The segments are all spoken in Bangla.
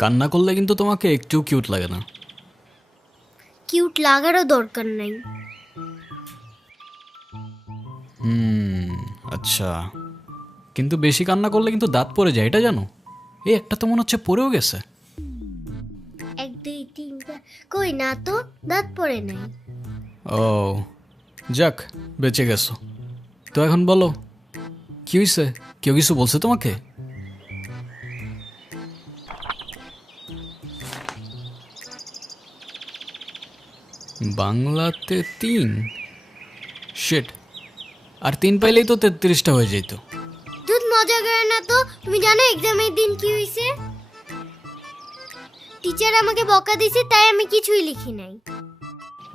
কান্না করলে কিন্তু তোমাকে একটু কিউট লাগে না। কিউট লাগারও দরকার নাই। আচ্ছা, কিন্তু বেশি কান্না করলে কিন্তু দাঁত পড়ে যায়, এটা জানো? এই একটা তো মনে হচ্ছে পড়েও গেছে। 1 2 3 4 কই না তো, দাঁত পড়ে নাই। ও যাক, বেঁচে গেছো। তো এখন বলো কি হয়েছে? কেউ কিছু বলছে তোমাকে? বাংলাতে 3 শিট, আর 3 পাইলেই তো 33টা হয়ে যেত। দুধ মজা করে না তো। তুমি জানো এক্সামের দিন কি হয়েছে? টিচার আমাকে বকা দিয়েছে, তাই আমি কিছুই লিখি নাই।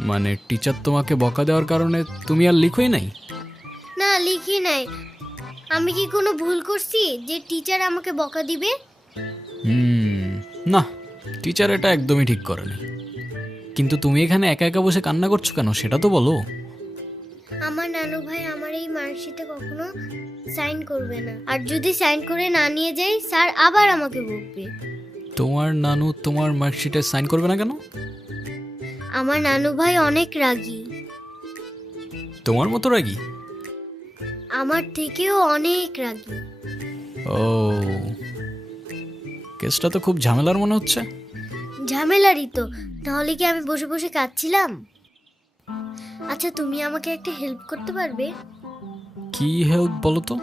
মানে টিচার তোমাকে বকা দেওয়ার কারণে তুমি আর লিখোই নাই? না, লিখি নাই। আমি কি কোনো ভুল করছি যে টিচার আমাকে বকা দিবে? না, টিচার এটা একদমই ঠিক করেনি। কিন্তু তুমি এখানে একা একা বসে কান্না করছো কেন, সেটা তো বলো। আমার নানু ভাই আমার এই মার্কশিটে কখনো সাইন করবে না, আর যদি সাইন করে না নিয়ে যাই স্যার আবার আমাকে বকবে। তোমার নানু তোমার মার্কশিটে সাইন করবে না কেন? আমার নানু ভাই অনেক রাগী। তোমার মতো রাগী? আমার থেকেও অনেক রাগী। ও, কেসটা তো খুব ঝামেলার মনে হচ্ছে। ঝামেলারই তো, তাহলে কি আমি বসে বসে কাঁদছিলাম? আচ্ছা, তুমি আমাকে একটা হেল্প করতে পারবে? কি হেল্প বলো তো?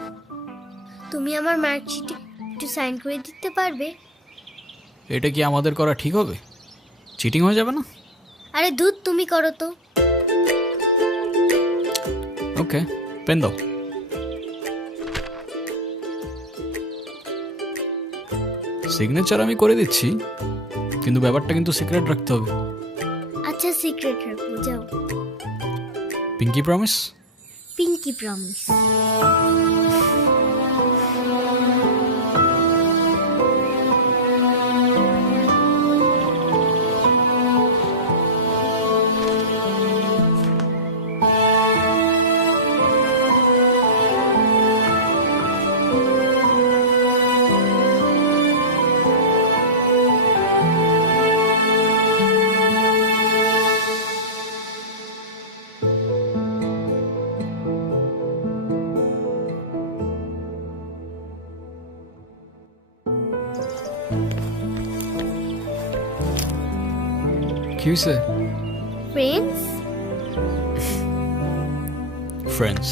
তুমি আমার মার্কশিটে একটু সাইন করে দিতে পারবে? এটা কি আমাদের করা ঠিক হবে? চিটিং হয়ে যাবে না? আরে দুধ, তুমি করো তো। ওকে, পেন দাও। সিগনেচার আমি করে দিচ্ছি, কিন্তু ব্যাপারটা কিন্তু সিক্রেট রাখতে হবে। আচ্ছা, সিক্রেট রাখবো, যাও। Pinky promise? Pinky promise. কি হয়েছে? ফ্রেন্ডস? ফ্রেন্ডস?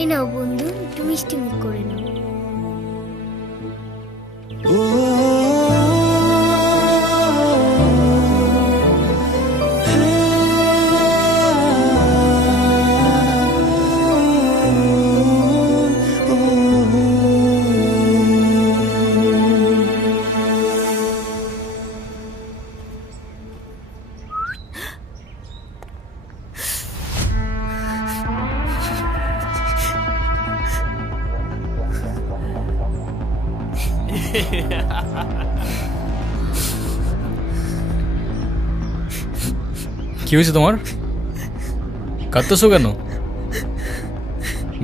এ নাও বন্ধু, একটু মিষ্টি মুখ করে নাও। কি হয়েছে তোমার? কাঁদতেছো কেন?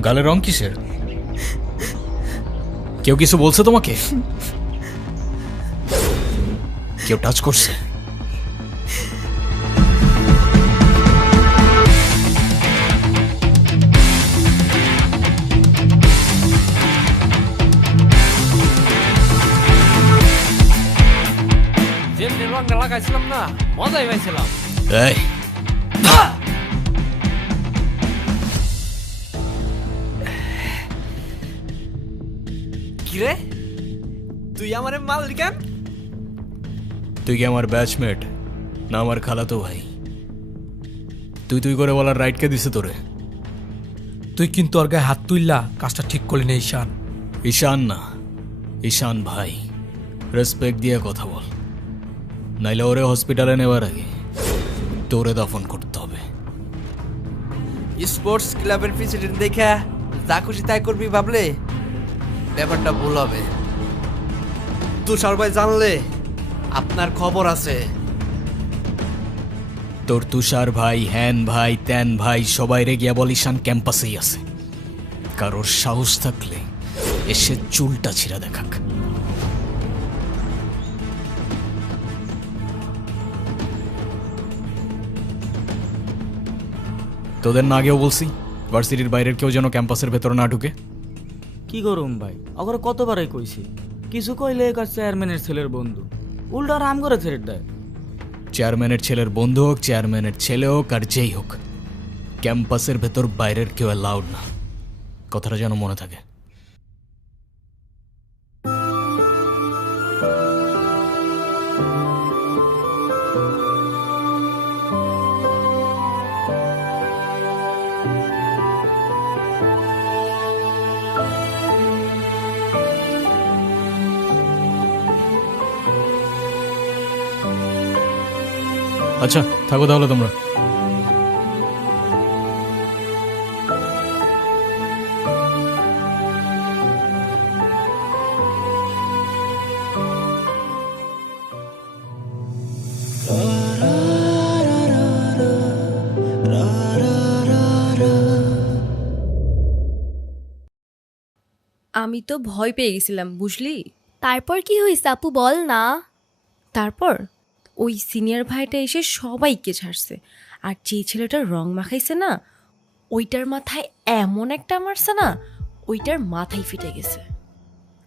গালে রং কিসের? কেউ কিছু বলছে তোমাকে? কেউ টাচ করছে? যেমনি রংটা লাগাইছিলাম না, মজাই পাইছিলাম। এই কিরে তুই আমারে মারলি কেন? তুই কি আমার ব্যাচমেট না আমার খালাতো ভাই? তুই তুই করে বলার রাইট কে দিছে তোরে? তুই কিন্তু ওর গায়ে হাত তুললা, কাজটা ঠিক করলি না ঈশান। ঈশান না, ঈশান ভাই। রেসপেক্ট দিয়ে কথা বল, নাইলে ওরে হসপিটালে নেওয়ার আগে তোরে দফন করতে হবে। স্পোর্টস ক্লাবের প্রেসিডেন্ট দেখা যা খুশি তাই করবি ভাবলে ব্যাপারটা ভুল হবে। তুষার ভাই জানলে আপনার খবর আছে। তোর তুষার ভাই, হ্যান ভাই, ত্যান ভাই সবাই রে গিয়া বল ঈশান ক্যাম্পাসেই আছে। কারোর সাহস থাকলে এসে চুলটা ছিঁড়া দেখাক। তোদের না আগেও বলছি ভার্সিটির বাইরের কেউ যেন ক্যাম্পাসের ভেতর না ঢুকে। কি করুম ভাই, অগর কতবারই কইছি, কিছু কইলে কার চেয়ারম্যানের ছেলের বন্ধু, উল্টা রাম করে ছেড়ে দেয়। চেয়ারম্যানের ছেলের বন্ধু হোক, চেয়ারম্যানের ছেলে হোক, আর যেই হোক, ক্যাম্পাসের ভেতর বাইরের কেউ অ্যালাউড না। কথাটা যেন মনে থাকে। আচ্ছা থাকো তাহলে তোমরা। আমি তো ভয় পেয়ে গেছিলাম বুঝলি। তারপর কি হয়েছে আপু বল না। তারপর ওই সিনিয়র ভাইটা এসে সবাইকে ছাড়ছে, আর যেই ছেলেটার রং মাখাইছে না ওইটার মাথায় এমন একটা মারছে না, ওইটার মাথায় ফিটে গেছে।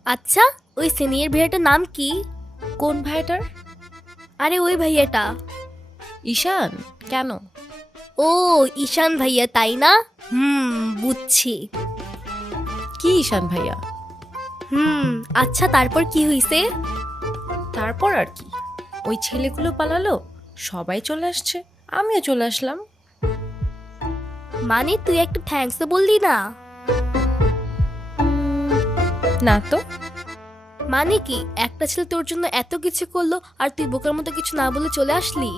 আচ্ছা ওই সিনিয়র ভাইয়াটার নাম কি? কোন ভাইটার? আরে ওই ভাইয়াটা। ঈশান। কেন? ও ঈশান ভাইয়া তাই না? বুঝছি। কি ঈশান ভাইয়া? আচ্ছা তারপর কি হয়েছে? তারপর আর কি, ওই ছেলেগুলো পালালো, সবাই চলে আসছে, আমিও চলে আসলাম। মানে তুই একটা থ্যাঙ্কস বললি না? না তো। মানে কি একটা ছেলে তোর জন্য এত কিছু করলো আর তুই বোকার মতো কিছু না বলে চলে আসলি?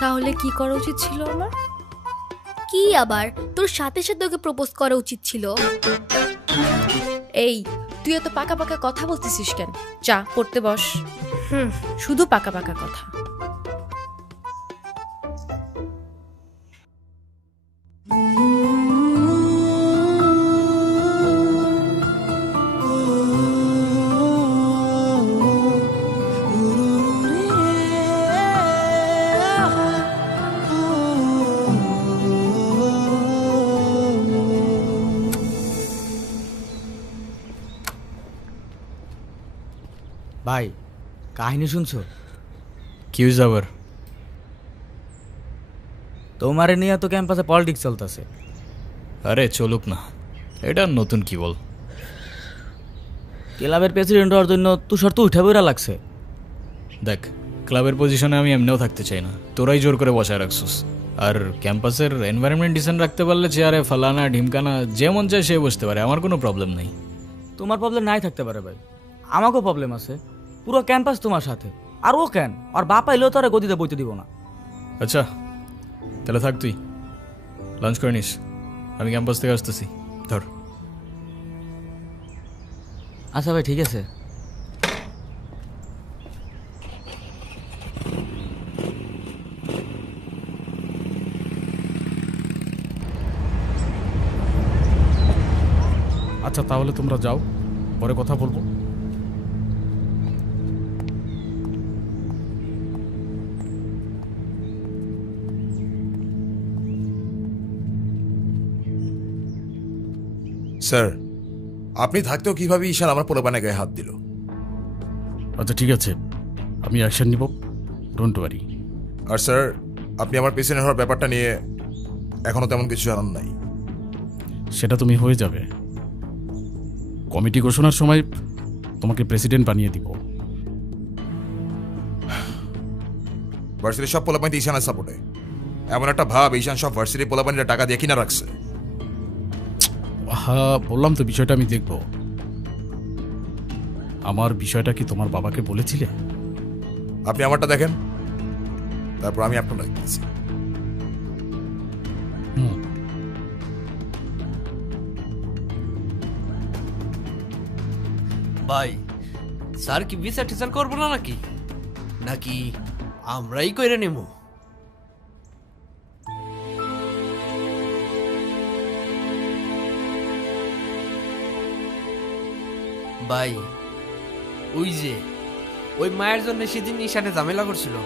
তাহলে কি করা উচিত ছিল আমার? কি আবার, তোর সাথে সাথে ওকে প্রপোজ করা উচিত ছিল। এই তুই এত পাকা পাকা কথা বলতেছিস কেন? যা পড়তে বস। শুধু পাকা পাকা কথা। ভাই কাহিনী শুনছো? কি হয়েছে আবার? তোমারে নিয়ে তো ক্যাম্পাসে পলিটিক্স চলতেছে। আরে চলুক না, এটা নতুন কি বল। ক্লাবের প্রেসিডেন্ট হওয়ার জন্য তুষার তো উঠে বইরা লাগছে। দেখ ক্লাবের পজিশনে আমি এমনিও থাকতে চাই না, তোরাই জোর করে বসায় রাখছিস। আর ক্যাম্পাসের এনভায়রনমেন্ট ডিসেন্ট রাখতে পারলে চেয়ারে ফালানা ঢিমকানা যে মন চায় সে বসতে পারে, আমার কোনো প্রবলেম নেই। তোমার প্রবলেম নাই থাকতে পারে ভাই, আমাকেও প্রবলেম আছে। পুরো ক্যাম্পাস তোমার সাথে, আর ও কেন, আর বাপ আইলেও তো আর গদিতে বইতে দিব না। আচ্ছা তাহলে থাক, তুই লাঞ্চ করে নিস, আমি ক্যাম্পাস থেকে আসতেছি। ধর। আচ্ছা ভাই ঠিক আছে। আচ্ছা তাহলে তোমরা যাও, পরে কথা বলবো। স্যার, আপনি থাকতেও কিভাবে ঈশান আমার পোলাপানের গায়ে হাত দিল? আচ্ছা ঠিক আছে, আমি অ্যাকশন নিব, ডোন্ট ওয়ারি। আর স্যার, আপনি আমার পেছনে হওয়ার ব্যাপারটা নিয়ে এখনো তেমন কিছু জানান নাই। সেটা তুমি হয়ে যাবে, কমিটি ঘোষণার সময় তোমাকে প্রেসিডেন্ট বানিয়ে দিব। ভার্সিটির সব পোলাপানি ঈশানের সাপোর্টে। এমন একটা ভাব ঈশান সব ভার্সিটির পোলাপানিরা টাকা দিয়ে কিনা রাখছে। হ্যাঁ, বললাম তো বিষয়টা আমি দেখব। আমার বিষয়টা কি তোমার বাবাকে বলেছিলে? আপনি আমারটা দেখেন, তারপর আমি আপনার দেখতেছি। ভাই স্যার কি বিচার টিচার করবো না নাকি নাকি আমরাই কইরে নেব? ভাই ওই যে ওই মায়ের জন্য সেদিন ঈশানে ঝামেলা করছিল।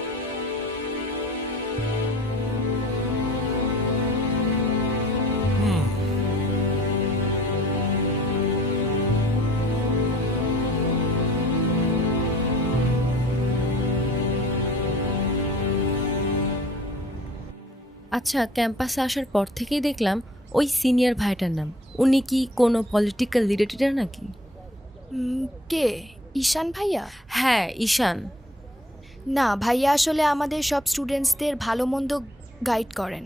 আচ্ছা, ক্যাম্পাসে আসার পর থেকেই দেখলাম ওই সিনিয়র ভাইটার নাম। উনি কি কোনো পলিটিক্যাল রিলেটেড নাকি? কে? ঈশান ভাইয়া? হ্যাঁ, ঈশান। না, ভাইয়া আসলে আমাদের সব স্টুডেন্টসদের ভালো মন্দ গাইড করেন,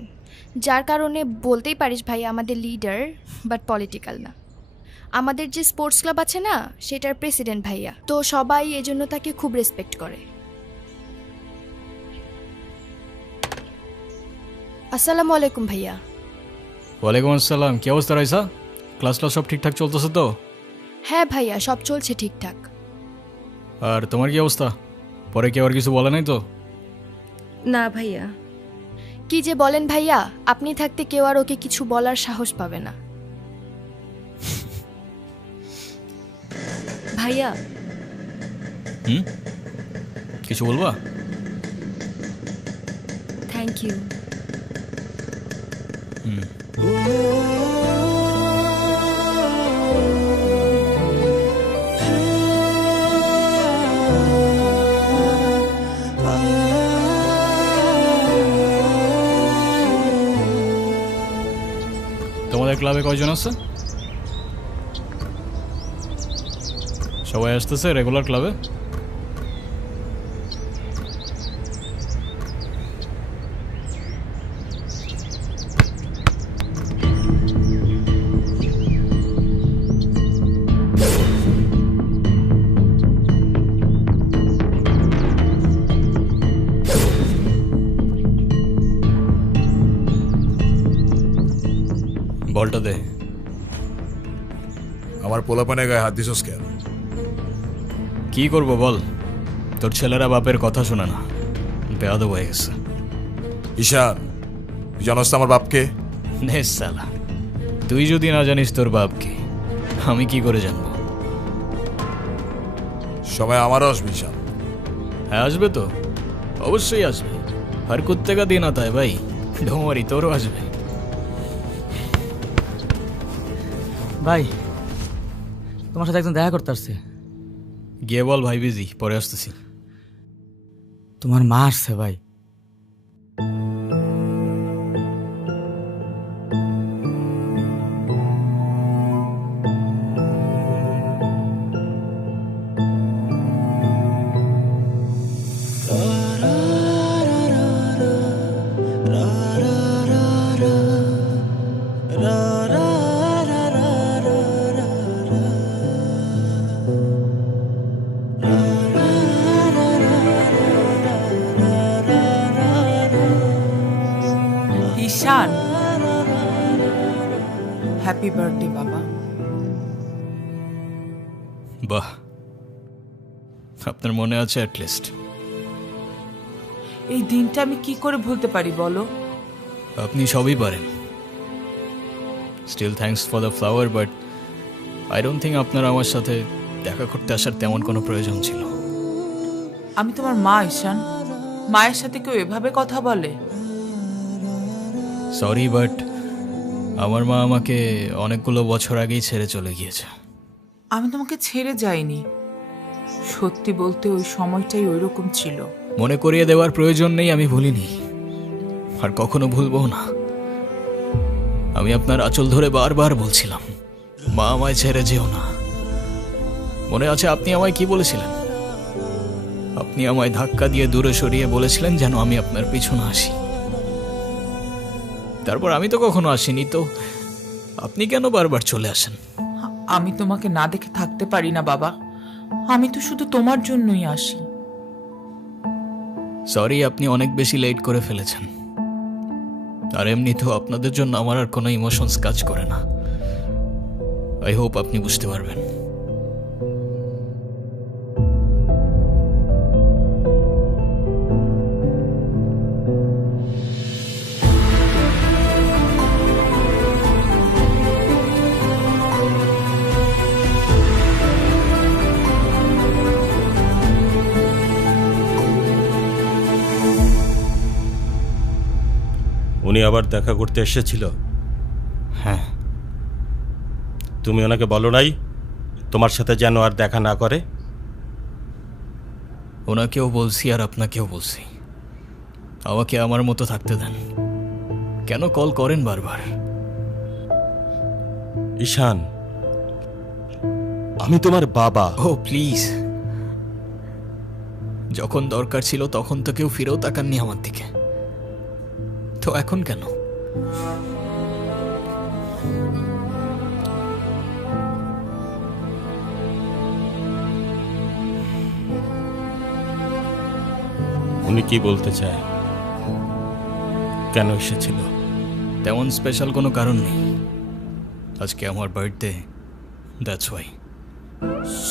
যার কারণে বলতেই পারিস ভাইয়া আমাদের লিডার, বাট পলিটিক্যাল না। আমাদের যে স্পোর্টস ক্লাব আছে না, সেটার প্রেসিডেন্ট ভাইয়া, তো সবাই এজন্য তাকে খুব রেসপেক্ট করে। আসসালামু আলাইকুম ভাইয়া। ওয়ালাইকুম আসসালাম। কি অবস্থা রাইসা? ক্লাস সব ঠিকঠাক চলতেছে তো? হ্যাঁ ভাইয়া, সব চলছে ঠিকঠাক। আর তোমার কি অবস্থা? পরে কেউ আর কিছু বলে নাই তো? না ভাইয়া। কি যে বলেন ভাইয়া, আপনি থাকতে কেউ আর ওকে কিছু বলার সাহস পাবে না। ভাইয়া, কিছু বলবা? Thank you. তোমাদের ক্লাবে কয়জন আছে? সবাই আসতেছে রেগুলার ক্লাবে? বলটা দে। আমার পোলাপানের গায়ে হাত দিছস কেন? কি করব বল, তোর ছেলেরা বাপের কথা শোনে না, বেয়াদব হয়ে গেছে। ঈশান, তুই জানোস তো আমার বাপকে? নে সালা, তুই যদি না জানিস তোর বাপকে, আমি কি করে জানবো? সময় আমারও আসবে ঈশান। হ্যাঁ আসবে তো, অবশ্যই আসবে। আর কুত্তেকা দিন আতা ভাই, ঢোমারি তোরও আসবে। ভাই, তোমার সাথে একজন দেখা করতে আসছে। গিয়ে বল ভাই বিজি, পরে আসতেছি। তোমার মা আসছে ভাই। ঈশান, হ্যাপি বার্থডে বাবা। বাহ, আপনার মনে আছে অ্যাটলিস্ট। এই দিনটা আমি কি করে ভুলতে পারি বলো? আপনি সবই পারেন। Still thanks for the flower, but I don't think আপনার আমার সাথে দেখা করতে আসার তেমন কোনো প্রয়োজন ছিল। আমি তোমার মা ঈশান, মায়ের সাথে কেউ এভাবে কথা বলে? সরি, বাট আমার মা আমাকে অনেকগুলো বছর আগেই ছেড়ে চলে গিয়েছে। আমি তোমাকে ছেড়ে যাইনি, সত্যি বলতে ওই সময়টাই ওইরকম ছিল। মনে করিয়ে দেওয়ার প্রয়োজন নেই, আমি ভুলিনি আর কখনো ভুলবো না। আমি আপনার আঁচল ধরে বারবার বলছিলাম, মা আমায় ছেড়ে যেও না, মনে আছে আপনি আমায় কি বলেছিলেন? আপনি আমায় ধাক্কা দিয়ে দূরে সরিয়ে বলেছিলেন যেন আমি আপনার পিছনে আসি। তারপর আমি তো কখনো আসিনি, তো আপনি কেন বারবার চলে আসেন? আমি তোমাকে না দেখে থাকতে পারি না বাবা, আমি তো শুধু তোমার জন্যই আসি। সরি, আপনি অনেক বেশি লেট করে ফেলেছেন। আর এমনিতেও আপনাদের জন্য আমার আর কোনো ইমোশনস কাজ করে না। আই হোপ আপনি বুঝতে পারবেন। উনি আবার দেখা করতে এসেছিল? হ্যাঁ। তুমি ওনাকে বলো নাই তোমার সাথে যেন আর দেখা না করে? ওনাকেও বলছি আর আপনাকেও বলছি, আমাকে আমার মতো থাকতে দেন। কেন কল করেন বারবার? ঈশান, আমি তোমার বাবা। ও প্লিজ, যখন দরকার ছিল তখন তো কেউ ফিরেও তাকাননি আমার দিকে, তো এখন কেন? উনি কি বলতে চায়? কেন এসেছিল? তেমন স্পেশাল কোনো কারণ নেই, আজকে আমার birthday, that's why.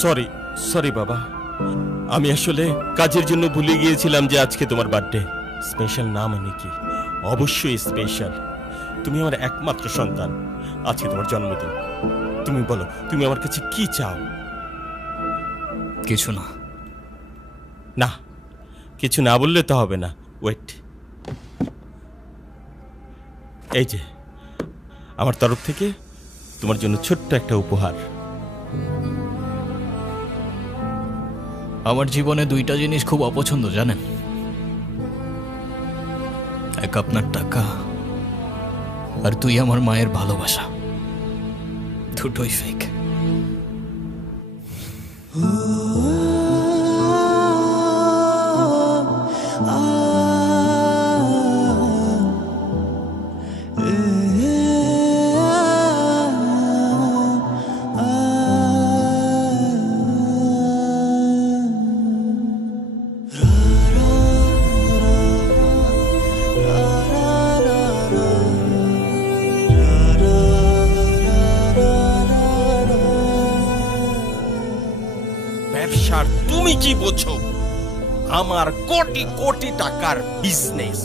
Sorry sorry বাবা, আমি আসলে কাজের জন্য ভুলে গিয়েছিলাম যে আজকে তোমার বার্থডে। স্পেশাল না মানে কি? অবশ্যই স্পেশাল। তুমি আমার একমাত্র সন্তান, আজকে তোমার জন্মদিন। তুমি বলো, তুমি আমার কাছে কি চাও? কিছু না। না, কিছু না বললে তো হবে না। ওয়েট, এই যে আমার তরফ থেকে তোমার জন্য ছোট্ট একটা উপহার। আমার জীবনে দুইটা জিনিস খুব অপছন্দ জানেন, এক আপনার টাকা আর তুই আমার মায়ের ভালোবাসা, দুটোই ফেক। ব্যবসার তুমি কি বোঝো? আমার কোটি কোটি টাকার বিজনেস,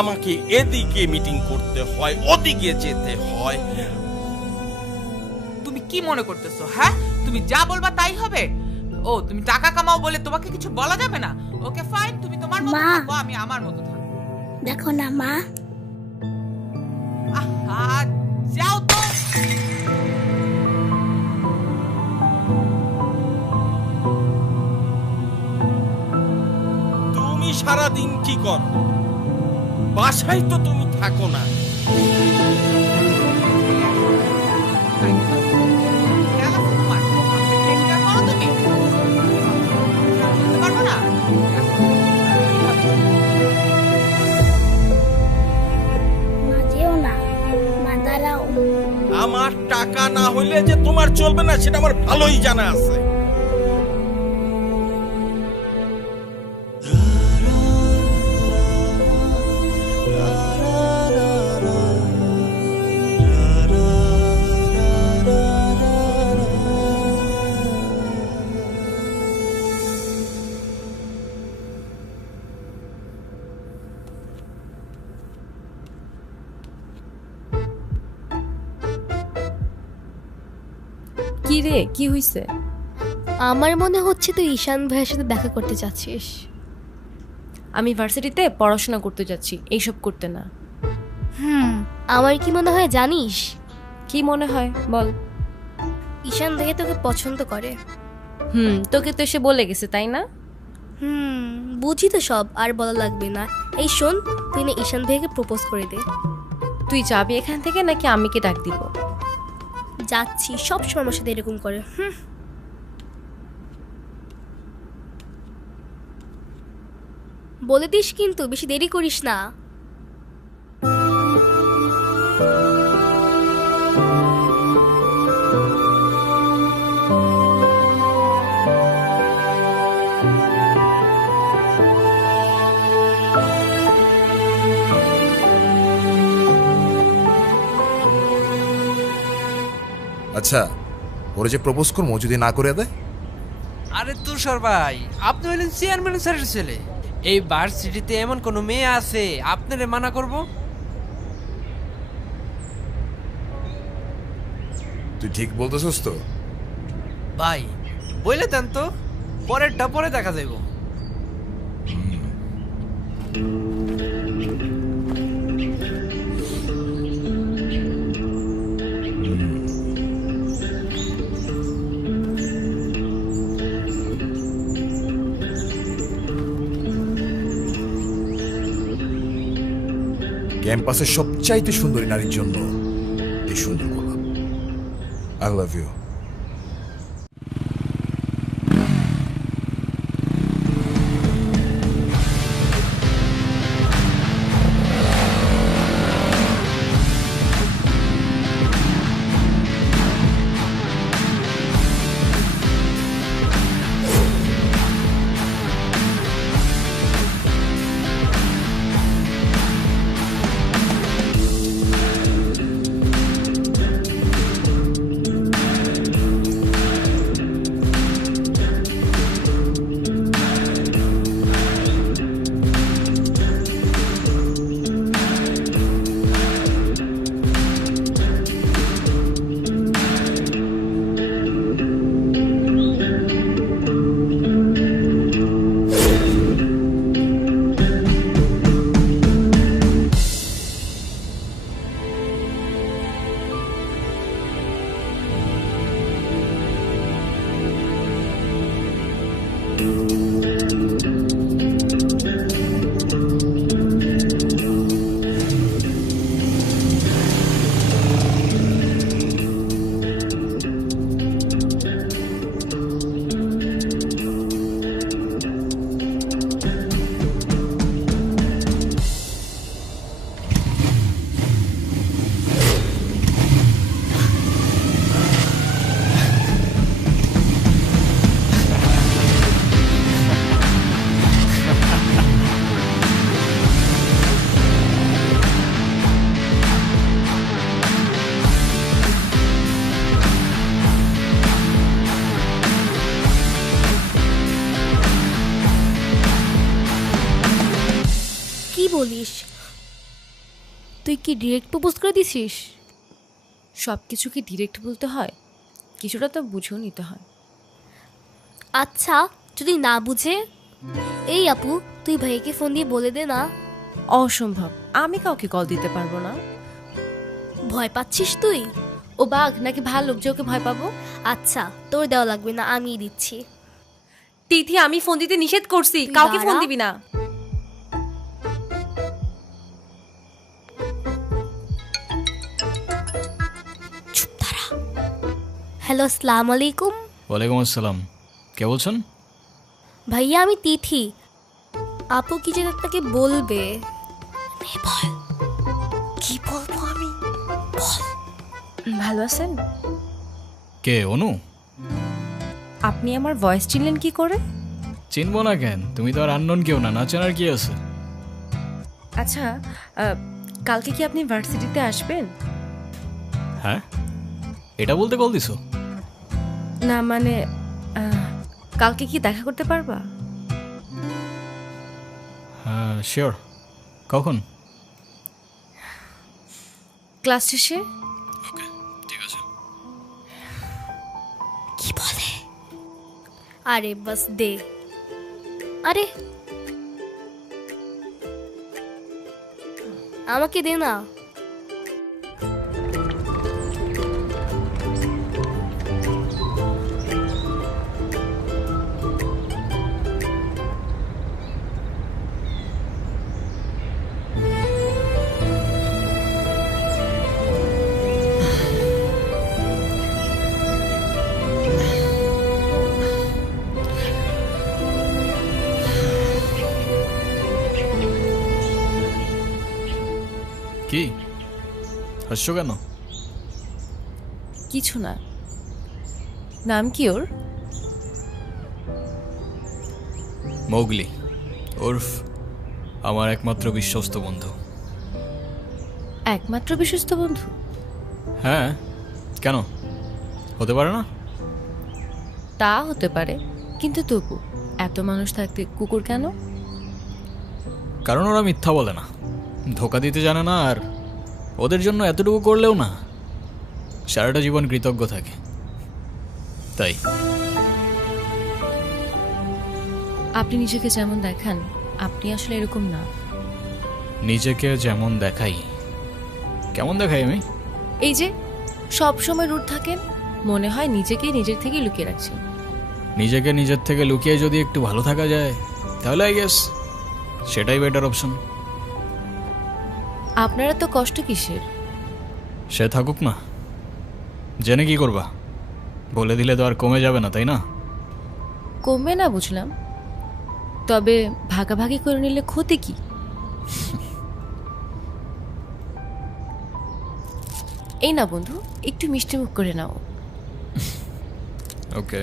আমাকে এদিকে মিটিং করতে হয়, ওদিকে যেতে হয়। তুমি কি মনে করতেছো? হ্যাঁ, তুমি যা বলবা তাই হবে? ও, তুমি টাকা কামাও বলে তোমাকে কিছু বলা যাবে না? ওকে ফাইন, তুমি তোমার মতো থাকো, আমি আমার মতো থাকবো। দেখো না মা, আহা, যাও তো। তুমি সারাদিন কি কর? বাসায় তো তুমি থাকো না। খেয়াল আছে তোমার? আমাকে take care করো তুমি? বলতে পারবো না? মা যেও না, মা দাঁড়াও। আমার টাকা না হইলে যে তোমার চলবে না সেটা আমার ভালোই জানা আছে। কি রে, কি হইছে? আমার মনে হচ্ছে তুই ঈশান ভাইয়ের সাথে দেখা করতে চাচ্ছিস। আমি ভার্সিটিতে পড়াশোনা করতে যাচ্ছি, এইসব করতে না। আমার কি মনে হয় জানিস? কি মনে হয় বল। ঈশান ভাইয়া তোকে পছন্দ করে। তোকে তো এসে বলে গেছে তাই না? বুঝি তো সব, আর বলা লাগবে না। এই শোন, তুই না ঈশান ভাইয়াকে প্রপোজ করে দে। তুই যাবি এখান থেকে নাকি আমি কে ডাক দিব? যাচ্ছি, সব সময় আমার সাথে এরকম করে। বলে দিস কিন্তু, বেশি দেরি করিস না। আচ্ছা, ওরে যে প্রপোজ করবো যদি না করে দেয়? আরে তুষার ভাই, আপনি হলেন চেয়ারম্যান স্যারের ছেলে। এই ভার্সিটিতে এমন কোনো মেয়ে আছে আপনারে মানা করব? তুই ঠিক বলতেছিস তো? ভাই বলে দেন তো, পরেরটা পরে দেখা যাইব। ক্যাম্পাসের সবচাইতে সুন্দরী নারীর জন্য এই সুন্দর গোলাপ। I love you. কি বলিস? তুই কি ডিরেক্ট প্রপোজ করে দিছিস? সব কিছু কি ডিরেক্ট বলতে হয়? কিছুটা তো বুঝেও নিতে হয়। আচ্ছা, যদি না বুঝে? এই আপু, তুই ভাইকে ফোন দিয়ে বলে দে না। অসম্ভব, আমি কাউকে কল দিতে পারবো না। ভয় পাচ্ছিস তুই? ও বাঘ নাকি ভাল্লুক যে ওকে ভয় পাবো? আচ্ছা, তোর দেওয়া লাগবে না, আমিই দিচ্ছি। তিথি, আমি ফোন দিতে নিষেধ করছি, তুই কাউকে ফোন দাঁড়া। দিবি না। হ্যালো, আসসালামু আলাইকুম। ওয়ালাইকুম আসসালাম। কে বলছেন? ভাইয়া, আমি তিথি। আপু কি যেন আপনাকে বলবে। কি বলবো আমি? বল। ভালো আছেন? কে? অনু? আপনি আমার ভয়েস চিনলেন কি করে? চিনবো না কেন? তুমি তো আর আননোন কেউ না, না চেনার কি আছে? আচ্ছা, কালকে কি আপনি ভার্সিটিতে আসবেন? হ্যাঁ, এটা বলতে কল দিছো? না মানে, কালকে কি দেখা করতে পারবা? হ্যাঁ শিওর। কখন? ক্লাস শেষে। ওকে, ঠিক আছে। কি বলে? আরে বাস দে। আরে আমাকে দে না। হাসছো কেন? কিছু না। নাম কি ওর? মৌগলি, ওরফ আমার একমাত্র বিশ্বস্ত বন্ধু। একমাত্র বিশ্বস্ত বন্ধু? হ্যাঁ, কেন হতে পারে না? তা হতে পারে, কিন্তু তবু এত মানুষ থাকতে কুকুর কেন? কারণ ওরা মিথ্যা বলে না, ধোকা দিতে জানে না, আর ওদের জন্য এতটুকু করলেও না সারাটা জীবন কৃতজ্ঞ থাকে, তাই। আপনি নিজেকে যেমন দেখান আপনি আসলে এরকম না। নিজেকে যেমন দেখাই? কেমন দেখাই আমি? এই যে সব সময় রুট থাকেন, মনে হয় নিজেকে নিজের থেকে লুকিয়ে রাখছেন। নিজেকে নিজের থেকে লুকিয়ে যদি একটু ভালো থাকা যায় তাহলে আই গেস সেটাই বেটার অপশন। আপনারা তো কষ্ট কিসের? সে থাকুক না, জেনে কি করবা? বলে দিলে তো আর কমে যাবে না, তাই না? কমবে না বুঝলাম, তবে ভাগাভাগি করে নিলে ক্ষতি কি? এই না বন্ধু, একটু মিষ্টি মুখ করে নাও। ওকে।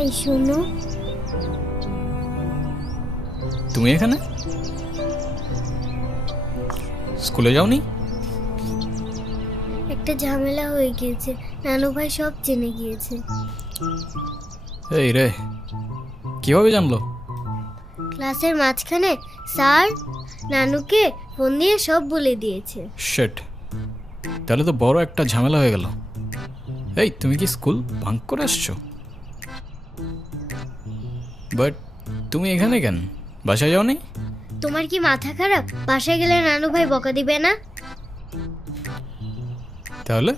এই শোনো, তুমি এখানে? স্কুলে যাওনি? একটা ঝামেলা হয়ে গিয়েছে, নানু ভাই সব জেনে গিয়েছে। এই রে, কিভাবে জানলো? ক্লাসের মাঝখানে স্যার নানুকে ফোন দিয়ে সব বলে দিয়েছে। শিট, তাহলে তো বড় একটা ঝামেলা হয়ে গেল। এই, তুমি কি স্কুল ভাঙ করে আসছো? বাট তুমি এখানে কেন? বাসায় যাওনি? তোমার কি মাথা খারাপ? বাসায় গেলে নানু ভাই বকা দিবে না? তাহলে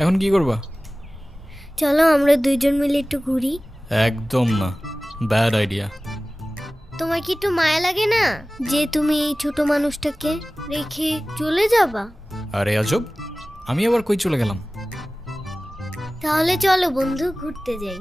এখন কি করবা? চলো আমরা দুইজন মিলে একটু ঘুরি। একদম না, ব্যাড আইডিয়া। তোমার কি একটু মায়া লাগে না যে তুমি এই ছোট মানুষটাকে রেখে চলে যাবা? আরে আজব, আমি আবার কই চলে গেলাম? তাহলে চলো বন্ধু, ঘুরতে যাই।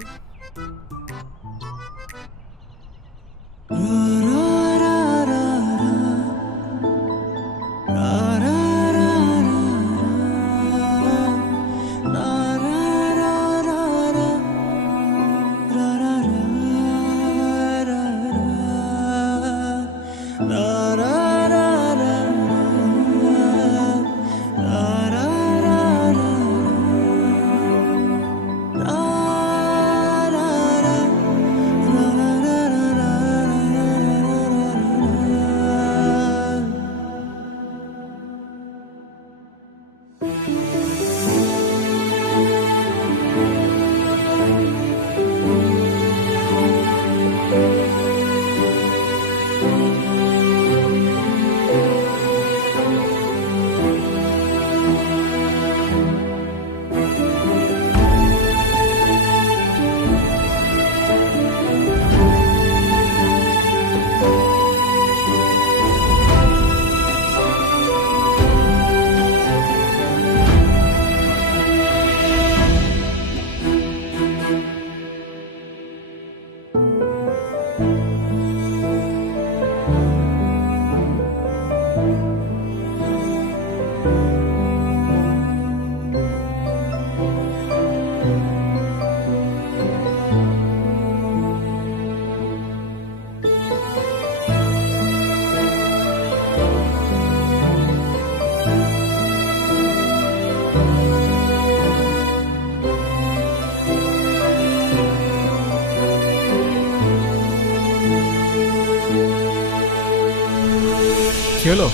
কি হলো?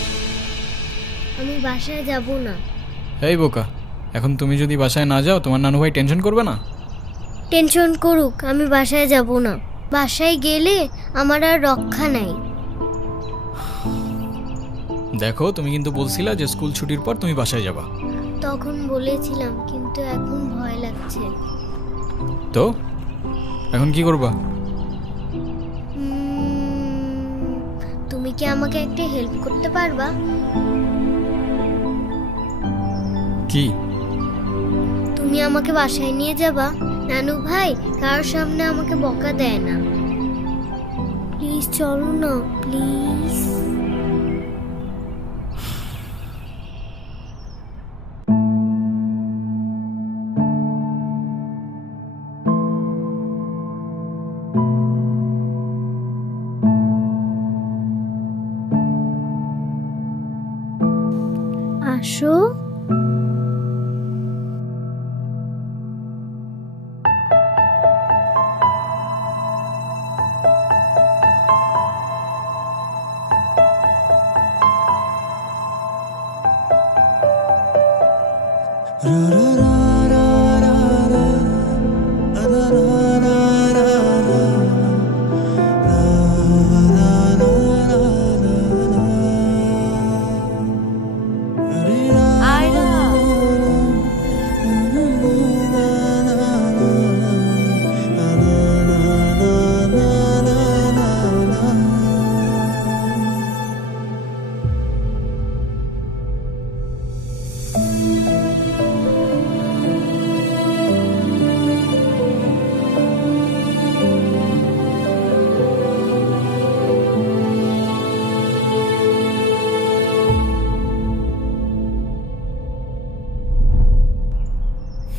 আমি বাসায় যাব না। এই বোকা, এখন তুমি যদি বাসায় না যাও তোমার নানু ভাই টেনশন করবে না? টেনশন করুক, আমি বাসায় যাব না। বাসায় গেলে আমার আর রক্ষা নাই। দেখো, তুমি কিন্তু বলছিলা যে স্কুল ছুটির পর তুমি বাসায় যাবা। তখন বলেছিলাম, কিন্তু এখন ভয় লাগছে। তো এখন কি করবা? তুমি কি আমাকে একটা হেল্প করতে পারবা? কি? তুমি আমাকে বাসায় নিয়ে যাবা? নানু ভাই কারোর সামনে আমাকে বকা দেয় না। প্লিজ চলো না, প্লিজ। আসো।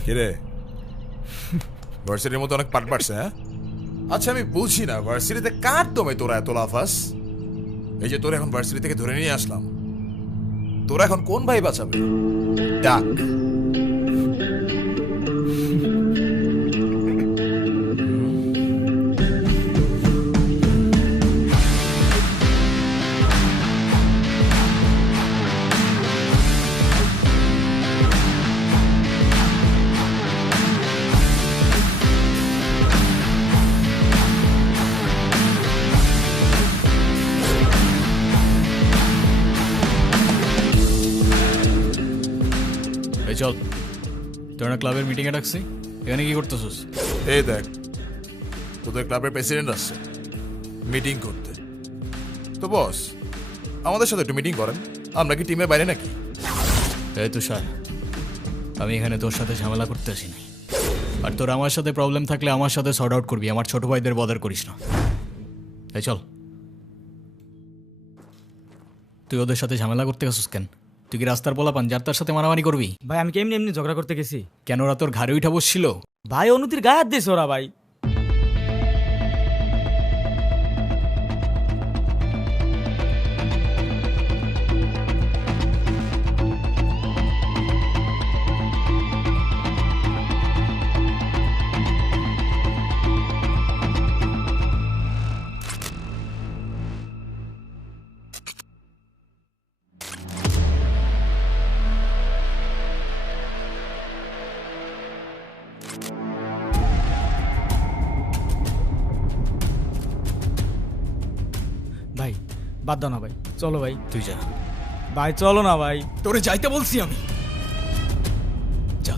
কিরে, ভার্সিটির মতো অনেক পাট পাটছে, হ্যাঁ? আচ্ছা, আমি বুঝি না ভার্সিটিতে কার দমে তোরা এত লাফাস? এই যে তোরা এখন ভার্সিটি থেকে ধরে নিয়ে আসলাম, তোরা এখন কোন ভাই বাঁচাবে? ডাক। এই চল, তোরা ক্লাবের মিটিংয়ে ডাকছি, এখানে কি করতেছিস? এই দেখ, তোদের ক্লাবের প্রেসিডেন্ট আসছে মিটিং করতে। তো বস, আমাদের সাথে একটু মিটিং করেন। আমরা কি টিমের বাইরে নাকি? এই তুষার, আমি এখানে তোর সাথে ঝামেলা করতে আসিনি। আর তোর আমার সাথে প্রবলেম থাকলে আমার সাথে সর্ট আউট করবি, আমার ছোট ভাইদের বদার করিস না। এই চল। তুই ওদের সাথে ঝামেলা করতে গেছিস কেন? তুই কি রাস্তার পোলাপান যার তার সাথে মারামারি করবি? ভাই আমি কেমনি এমনি ঝগড়া করতে গেছি? কেন, ওরা তোর ঘাড়ে উঠা বসছিল? ভাই অনুতির গায়ে হাত দিয়েছে ওরা। ভাই ভাই বাদ দাও না ভাই, চলো ভাই। তুই যা ভাই চলো না ভাই। তোরে যাইতে বলছি আমি। যা।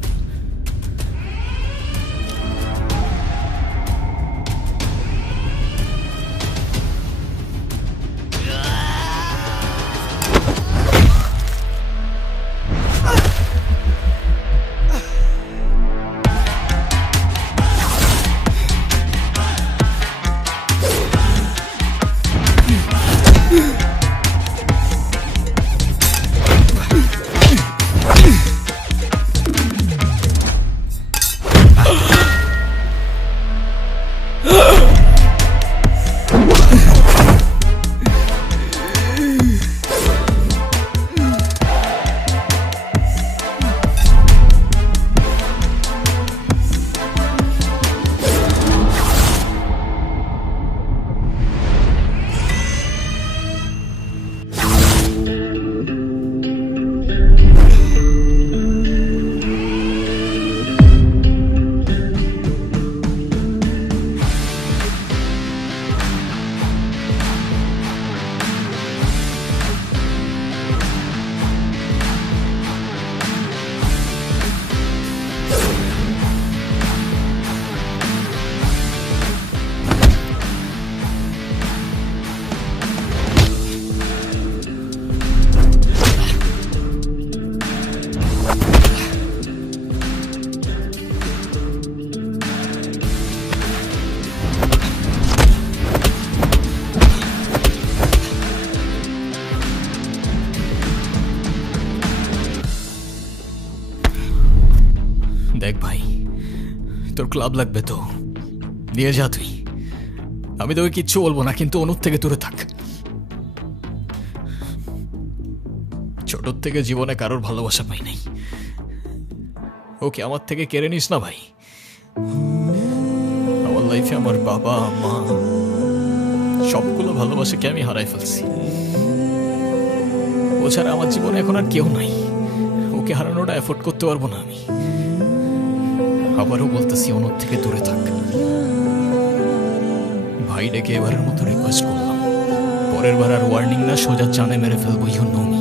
তোর ক্লাব লাগবে তো নিয়ে যা তুই, আমি তোকে কিচ্ছু বলবো না, কিন্তু অনুর থেকে দূরে থাক। ছোটর থেকে জীবনে কারোর ভালোবাসা পাই নাই, ওকে আমার থেকে কেড়ে নিস না ভাই। আমার লাইফে আমার বাবা মা সবগুলো ভালোবাসাকে আমি হারাই ফেলছি, ও ছাড়া আমার জীবনে এখন আর কেউ নাই, ওকে হারানোটা এফোর্ড করতে পারবো না আমি। আবারও বলতেছি অনুর থেকে দূরে থাক। ভাই ডেকে এবারের মতো রিকোয়েস্ট করলাম, পরের বার আর ওয়ার্নিং না, সোজা জানে মেরে ফেলবো। You know me.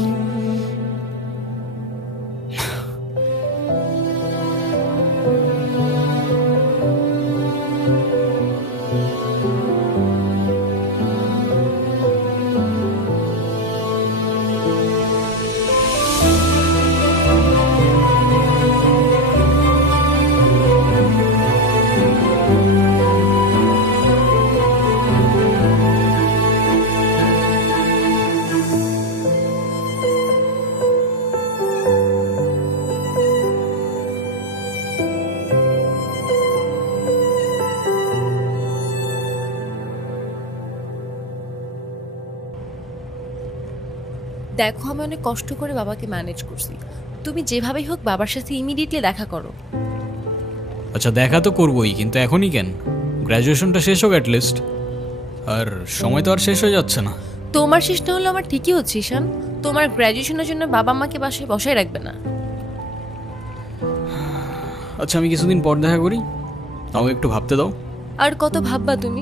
দেখো আমি অনেক কষ্ট করে বাবাকে ম্যানেজ করছি, তুমি যেভাবেই হোক বাবার সাথে ইমিডিয়েটলি দেখা করো। আচ্ছা দেখা তো করবোই, কিন্তু এখনই কেন? গ্র্যাজুয়েশনটা শেষ হোক অ্যাটলিস্ট, আর সময় তো আর শেষ হয়ে যাচ্ছে না। তোমার শেষ না হলো আমার ঠিকই হচ্ছে ঈশান, তোমার গ্র্যাজুয়েশনের জন্য বাবা মাকে বাসায় বসায় রাখবে না। আচ্ছা আমি কিছুদিন পর দেখা করি, আমাকে একটু ভাবতে দাও। আর কত ভাববা তুমি?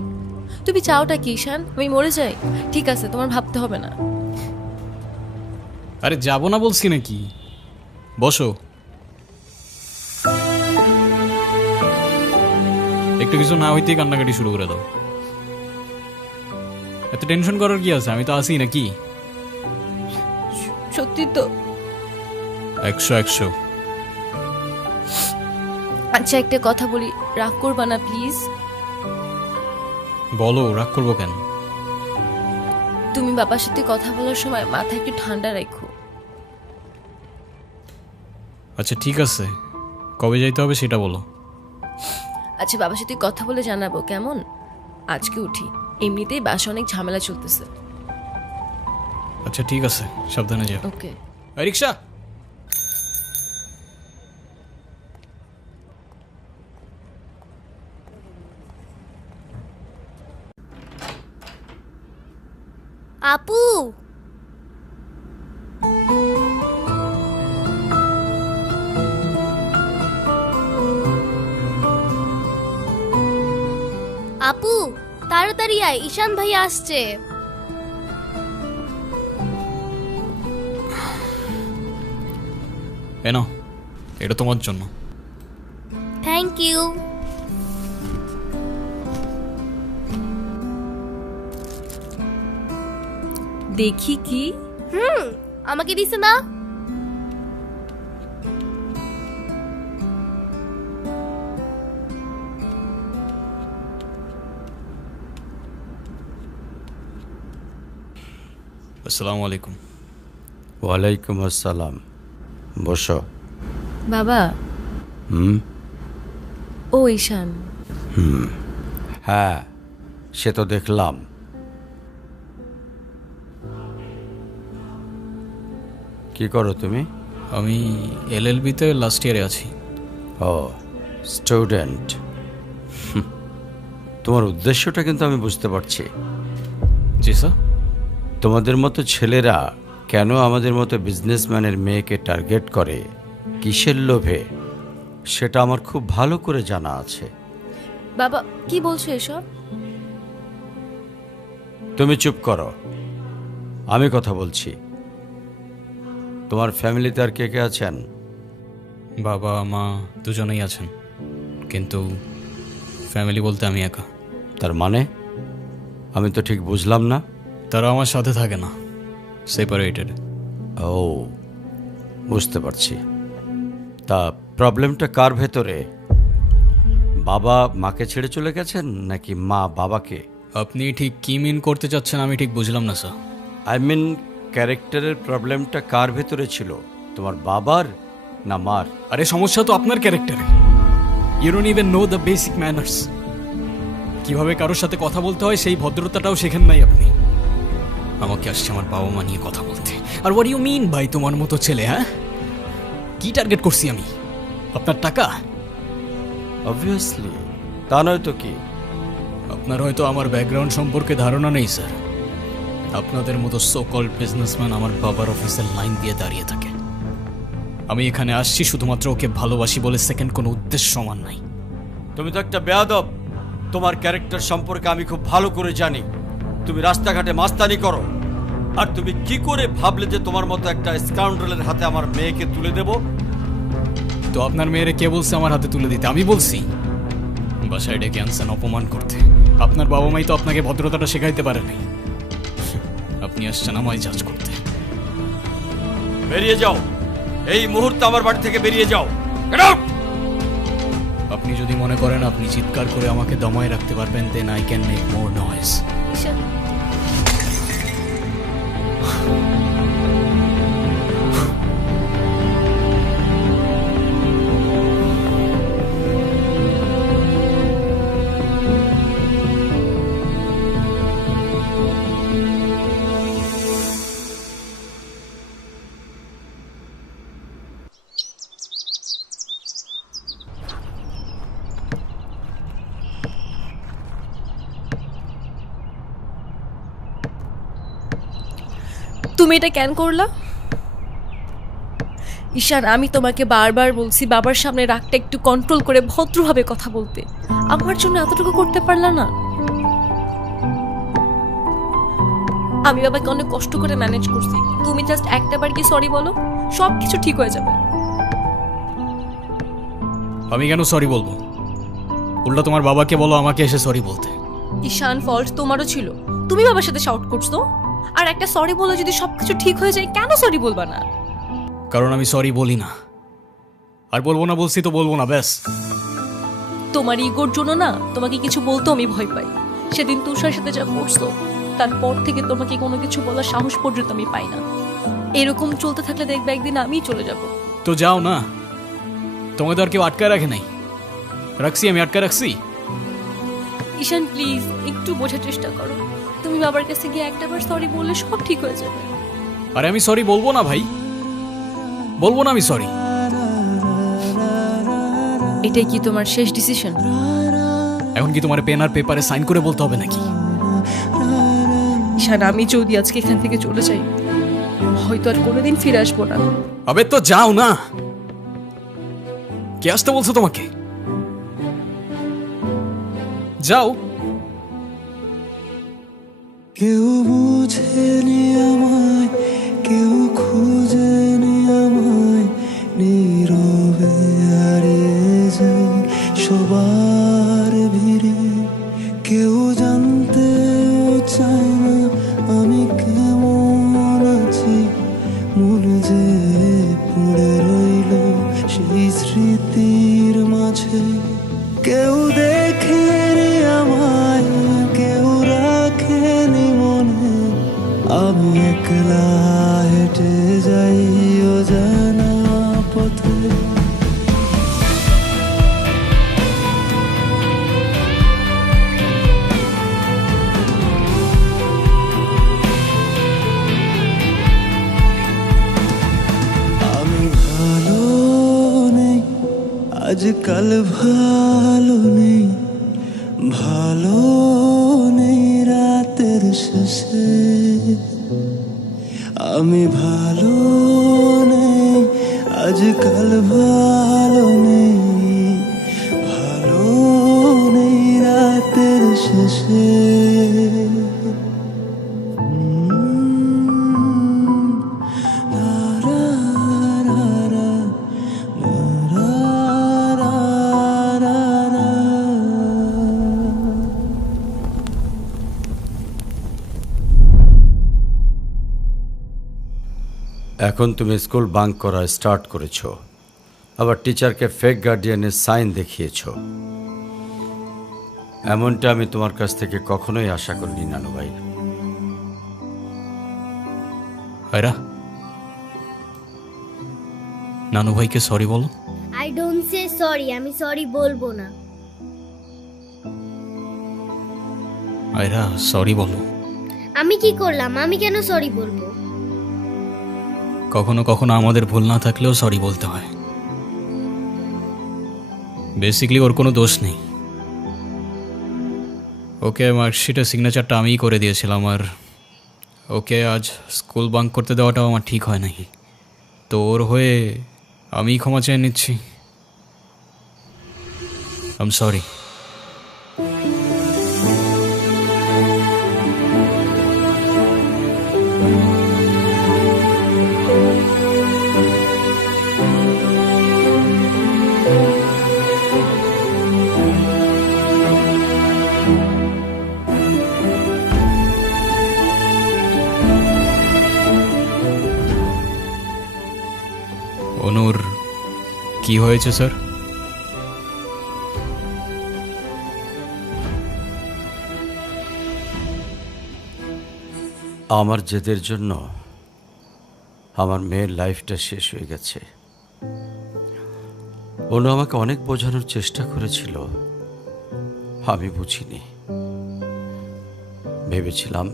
তুমি চাওটা কি ঈশান, আমি মরে যাই? ঠিক আছে তোমার ভাবতে হবে না। আরে যাবো না বলছি নাকি, বসো। একটু কিছু না হইতেই কান্নাকাটি শুরু করে দাও। এত টেনশন করার কি আছে, আমি তো আসি নাকি। সত্যি তো? 100 আচ্ছা একটা কথা বলি, রাগ করবা না প্লিজ? বলো, রাগ করবো কেন? তুমি বাবার সাথে কথা বলার সময় মাথা একটু ঠান্ডা রাখো। আচ্ছা ঠিক আছে, কবে যাইতে হবে সেটা বলো। আচ্ছা বাবার সাথে কথা বলে জানাবো কেমন? আজকে উঠি, এমনিতেই বাসা অনেক ঝামেলা চলতেছে। আচ্ছা ঠিক আছে, সাবধানে যাও। ওকে। রিক্সা। আপু, আপু তাড়াতাড়ি আয়, ঈশান ভাই আসছে। এনো, এটা তোমার জন্য। Thank you. দেখি কি? আমাকে দিছে না? আসসালামু আলাইকুম। ওয়ালাইকুম আসসালাম, বসো। বাবা। হুম। ও ঈশান। হ্যাঁ সে তো দেখলাম। কি করো তুমি? আমি LLB-তে লাস্ট ইয়ারে আছি। ও স্টুডেন্ট। তোমার উদ্দেশ্যটা কিন্তু আমি বুঝতে পারছি। জি স্যার। তোমাদের মতো ছেলেরা কেন আমাদের মতো বিজনেসম্যানের মেয়েকে টার্গেট করে, কিসের লোভে, সেটা আমার খুব ভালো করে জানা আছে। বাবা কি বলছো এসব? তুমি চুপ করো, আমি কথা বলছি। তোমার ফ্যামিলিতে আর কে কে আছেন? বাবা মা দুজনেই আছেন, কিন্তু ফ্যামিলি বলতে আমি একা। তার মানে আমি তো ঠিক বুঝলাম না। তারা আমার সাথে থাকে না, সেপারেটেড। ও বুঝতে পারছি। তা প্রবলেমটা কার ভেতরে? বাবা মাকে ছেড়ে চলে গেছেন নাকি মা বাবাকে? আপনি ঠিক কি মিন করতে চাচ্ছেন আমি ঠিক বুঝলাম না স্যার। আই মিন ক্যারেক্টারের প্রবলেমটা কার ভেতরে ছিল, তোমার বাবার না মার? আরে সমস্যা তো আপনার ক্যারেক্টারে। You don't even know the basic manners. কিভাবে কারোর সাথে কথা বলতে হয় সেই ভদ্রতাটাও শেখেন নাই আপনি। আমাকে আসছে আমার বাবা মা নিয়ে কথা বলতে। আর হোয়াট ইউ মিন ভাই তোমার মতো ছেলে? হ্যাঁ, কি টার্গেট করছি আমি? আপনার টাকা? অবভিয়াসলি, তা নয় তো কি। আপনার হয়তো আমার ব্যাকগ্রাউন্ড সম্পর্কে ধারণা নেই স্যার। আপনাদের মতো সো কল্ড বিজনেসম্যান আমার বাবার অফিসের লাইন দিয়ে দাঁড়িয়ে থাকে। আমি এখানে আসছি শুধুমাত্র ওকে ভালোবাসি বলে, সেকেন্ড কোনো উদ্দেশ্য সমান নাই। তুমি তো একটা বেয়াদব। তোমার ক্যারেক্টার সম্পর্কে আমি খুব ভালো করে জানি। তুমি রাস্তাঘাটে মাস্তানি করো, আর তুমি কি করে ভাবলে যে তোমার মতো একটা স্কাউন্ডারের হাতে আমার মেয়েকে তুলে দেব? তো আপনার মেয়েরে কে বলছে আমার হাতে তুলে দিতে? আমি বলছি? বাসায় ডেকে আনছেন অপমান করতে। আপনার বাবা মাই তো আপনাকে ভদ্রতাটা শেখাইতে পারেনি। আপনি আসছেন আমায় জাজ করতে। বেরিয়ে যাও, এই মুহূর্তে আমার বাড়ি থেকে বেরিয়ে যাও। Get out! আপনি যদি মনে করেন আপনি চিৎকার করে আমাকে দমায় রাখতে পারবেন, then I can make more noise. Ishan, তুমি এটা কেন করলা? ঈশান, আমি তোমাকে বারবার বলছি বাবার সামনে রাগটা একটু কন্ট্রোল করে ভদ্রভাবে কথা বলতে। আমার জন্য এতটুকু করতে পারলা না? আমি বাবাকে অনেক কষ্ট করে ম্যানেজ করছি। তুমি জাস্ট একটাবার কি সরি বলো, সব কিছু ঠিক হয়ে যাবে। আমি কেন সরি বলবো? উল্টা তোমার বাবাকে বলো আমাকে এসে সরি বলতে। ঈশান, ফল্ট তোমারও ছিল। তুমি বাবার সাথে শাউট করছো, আর একটা সরি বলে যদি সবকিছু ঠিক হয়ে যায়, কেন সরি বলবা না? কারণ আমি সরি বলি না, আর বলবো না। বলছি তো বলবো না, ব্যাস। তোমার ইগোর জন্য না তোমাকে কিছু বলতেও আমি ভয় পাই। সেদিন তুষার সাথে যা করছো, তারপর থেকে তোমাকে কোনো কিছু বলার সাহস পর্যন্ত আমি পাই না। এরকম চলতে থাকলে দেখবে একদিন আমিই চলে যাব। তো যাও না, তোমাকে তো আর কেউ আটকায় রাখে নাই। রাখছি, আমি আটকায় রাখছি। ঈশান, প্লিজ একটু বোঝার চেষ্টা করো। তুমি বাবার কাছে গিয়ে একটাবার সরি বললে সব ঠিক হয়ে যাবে। আরে আমি সরি বলবো না ভাই, বলবো না আমি সরি। এটাই কি তোমার শেষ ডিসিশন? এখন কি তোমার পেন আর পেপারে সাইন করে বলতে হবে নাকি? ঈশান, আমি যদি আজকে এখান থেকে চলে যাই, হয়তো আর কোনোদিন ফিরে আসবো না। আবে তো যাও না। কে আসতে বলছো তোমাকে? যাও। কেউ বুঝেনি আমায়, কেউ খুঁজেনি আমায়, নীরবে হারিয়ে যাই সবার ভিড়ে। কেউ জানতেও চায় না আমি কেমন আছি, মন যে পড়ে রইল সেই স্মৃতির মাঝে। কেউ দেখেনি আমায়, কেউ রাখেনি মনে, আমি একলা হেঁটে যাই অজানা পথে। আমি ভালো নেই, আজকাল ভালো নেই, ভালো নেই রাতের শেষে। আমি ভালো নেই, আজকাল ভালো নেই, ভালো নেই রাতের শেষে। এখন তুমি স্কুল বাঙ্ক করা স্টার্ট করেছো, আবার টিচারকে ফেক গার্ডিয়ানের সাইন দেখিয়েছো। এমনটা আমি তোমার কাছ থেকে কখনোই আশা করিনি নানু ভাই। আয়রা, নানু ভাইকে সরি বলো। I don't সে সরি, আমি সরি বলবো না। আয়রা সরি বলো। আমি কি করলাম? আমি কেন সরি বলবো? কখনো কখনো আমাদের ভুল না থাকলেও সরি বলতে হয়। বেসিক্যালি ওর কোনো দোষ নেই। ওকে মার্কশিটের সিগনেচারটা আমিই করে দিয়েছিলাম, আর ওকে আজ স্কুল বাঙ্ক করতে দেওয়াটাও আমার ঠিক হয় নাই। তো ওর হয়ে আমিই ক্ষমা চেয়ে নিচ্ছি। I am sorry. অনুর কি হয়েছে স্যার? আমার জেদের জন্য আমার মেয়ের লাইফটা শেষ হয়ে গেছে। অনু আমাকে অনেক বোঝানোর চেষ্টা করেছিল, আমি বুঝিনি। ভেবেছিলাম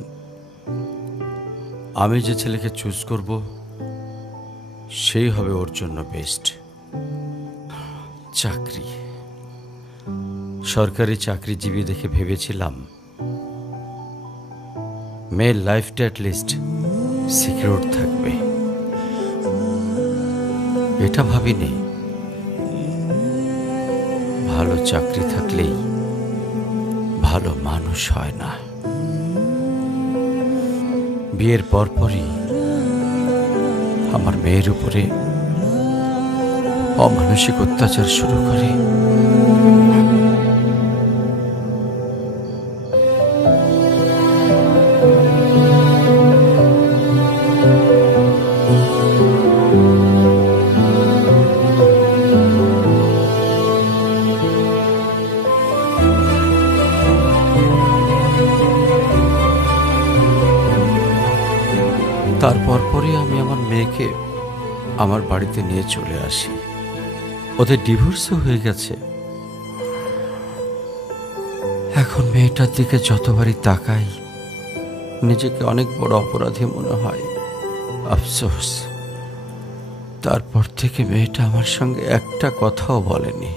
আমি যে ছেলেকে চুজ করব সেই হবে ওর জন্য বেস্ট। চাকরি, সরকারি চাকরিজীবী দেখে ভেবেছিলাম মেয়ের লাইফটা অ্যাটলিস্ট সিকিউর থাকবে। এটা ভাবিনি ভালো চাকরি থাকলেই ভালো মানুষ হয় না। বিয়ের পরপরই আমার মেয়ের উপরে অমানসিক অত্যাচার শুরু করে। তারপর পরে আমি আমার মেয়েকে আমার বাড়িতে নিয়ে চলে আসি। ওদের ডিভোর্সও হয়ে গেছে। এখন মেয়েটার দিকে যতবারই তাকাই নিজেকে অনেক বড় অপরাধী মনে হয়। আফসোস, তারপর থেকে মেয়েটা আমার সঙ্গে একটা কথাও বলেনি।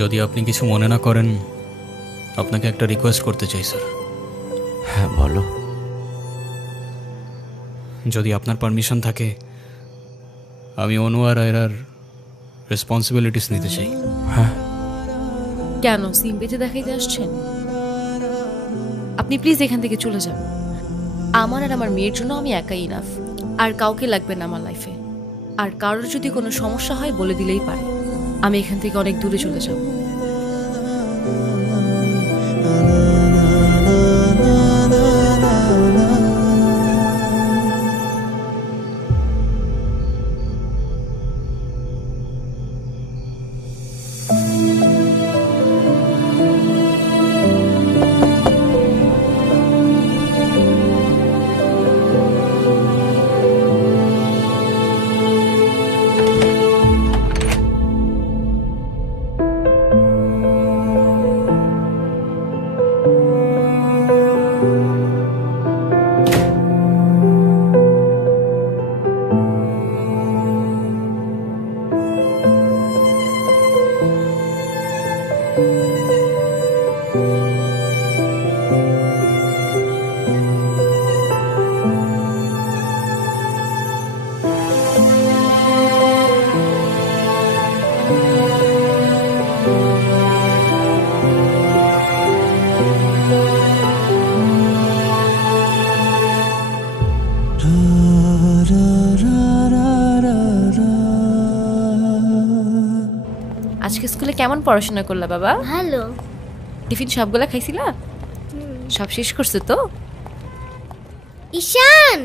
যদি আপনি কিছু মনে না করেন, আপনাকে একটা রিকোয়েস্ট করতে চাই স্যার। হ্যাঁ বলো। যদি আপনার পারমিশন থাকে, আমি অনু আর আয়রার রেসপন্সিবিলিটিস নিতে চাই। হ্যাঁ। কেন সিম পেতে দেখাইতে আসছেন? আপনি প্লিজ এখান থেকে চলে যান। আমার আর আমার মেয়ের জন্য আমি একাই ইনাফ, আর কাউকে লাগবে না আমার লাইফে। আর কারোর যদি কোনো সমস্যা হয় বলে দিলেই পারে। আমি এখান থেকে অনেক দূরে চলে যাব। আজকে স্কুলে কেমন পড়াশোনা করলা বাবা? ভালো। টিফিন সবগুলা খাইছিলা? সব শেষ করছো তো? ঈশান,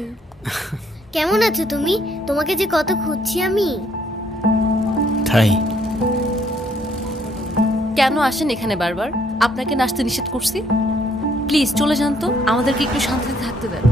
কেমন আছো তুমি? তোমাকে যে কত খুঁজছি আমি। তাই কেন আসেন এখানে বারবার? আপনাকে নাচতে নিষেধ করছি? প্লিজ চলে যান তো, আমাদেরকে একটু শান্তিতে থাকতে দেন।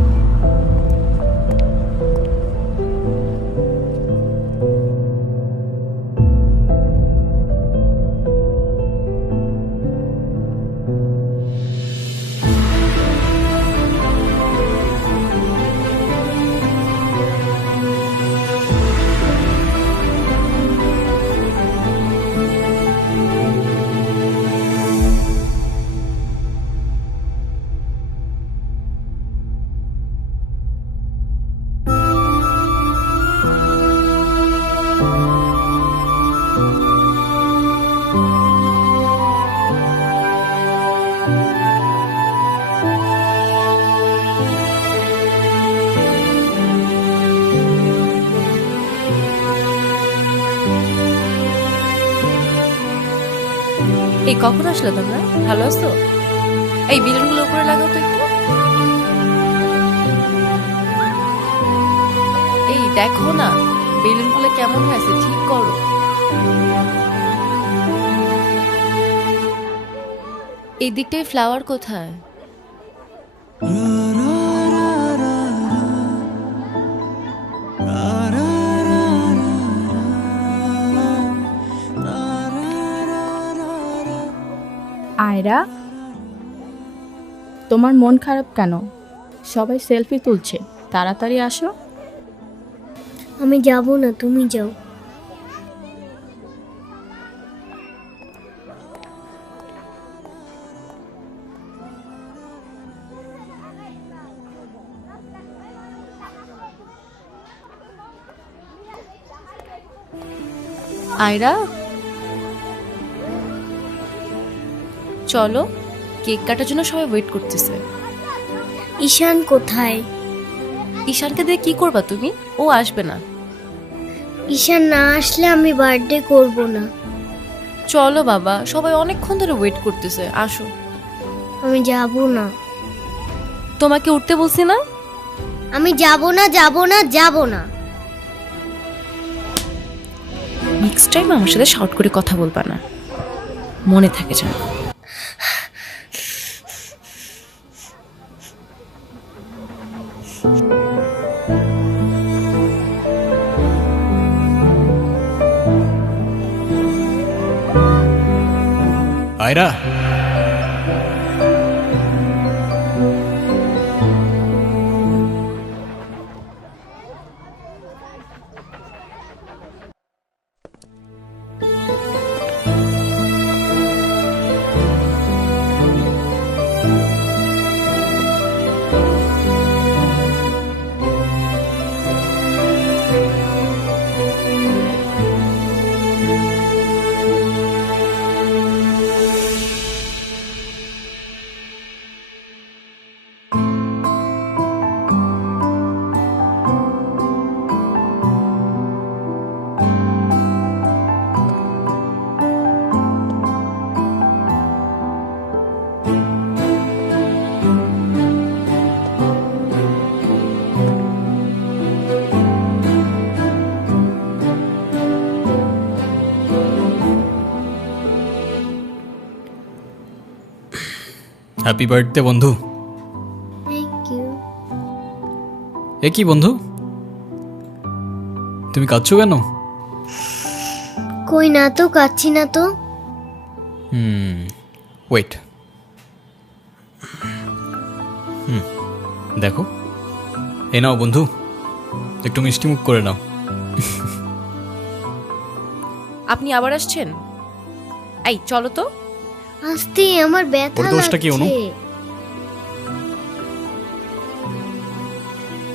এই কখন আসলে তোমরা? ভালো আছো? এই বেলুনগুলো উপরে লাগাও তো একটু। এই দেখো না বেলুনগুলো কেমন হয়েছে, ঠিক করো। এই দিকটায় ফ্লাওয়ার কোথায়? আয়রা, তোমার মন খারাপ কেন? সবাই সেলফি তুলছে, তাড়াতাড়ি আসো। আমি যাব না, তুমি যাও। আয়রা চলো, কেক কাটার জন্য সবাই ওয়েট করতেছে। ঈশান কোথায়? ঈশানকে দিয়ে কি করবা তুমি? ও আসবে না। ঈশান না আসলে আমি বার্থডে করব না। চলো বাবা, সবাই অনেকক্ষণ ধরে ওয়েট করতেছে, আসো। আমি যাব না। তোমাকে উঠতে বলছি না? আমি যাব না, যাব না, যাব না। নেক্সট টাইম আমার সাথে শর্ট করে কথা বলবা না, মনে থাকে যেন। আয়রা, হ্যাপি বার্থডে বন্ধু। Thank you. এ কি বন্ধু, তুমি কাঁদছো কেন? কই না তো, কাচ্ছি না তো। ওয়েট, দেখো, এ নাও বন্ধু, একটু মিষ্টি মুখ করে নাও। আপনি আবার আসছেন? এই চলো তো। আস্তে, আমার ব্যথা ওর দোষটা কি অনু? লাগছে।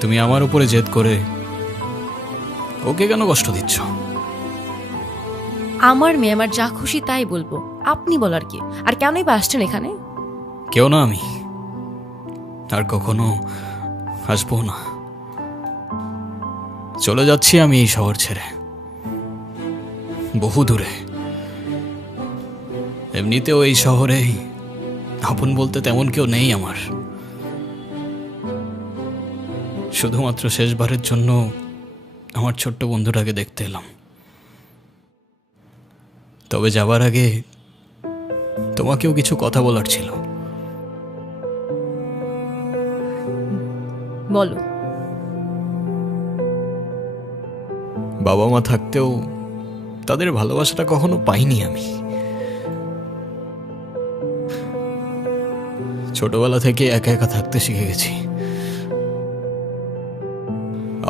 তুমি আমার উপরে জেদ করে ওকে কেন কষ্ট দিচ্ছ? আমার মেয়ে, আমার যা খুশি তাই বলবো, আপনি বলার কি? আর কেনই বা আসছেন এখানে? কেউ না আমি, আর কখনো আসবো না। চলে যাচ্ছি আমি এই শহর ছেড়ে, বহু দূরে। এমনিতেও এই শহরে আপন বলতে তেমন কেউ নেই আমার। শুধুমাত্র শেষবারের জন্য আমার ছোট্ট বন্ধুটাকে দেখতে এলাম। তবে যাবার আগে তোমাকেও কিছু কথা বলার ছিল। বলো। বাবা মা থাকতেও তাদের ভালোবাসাটা কখনো পাইনি আমি। ছোটবেলা থেকে একা একা থাকতে শিখে গেছি।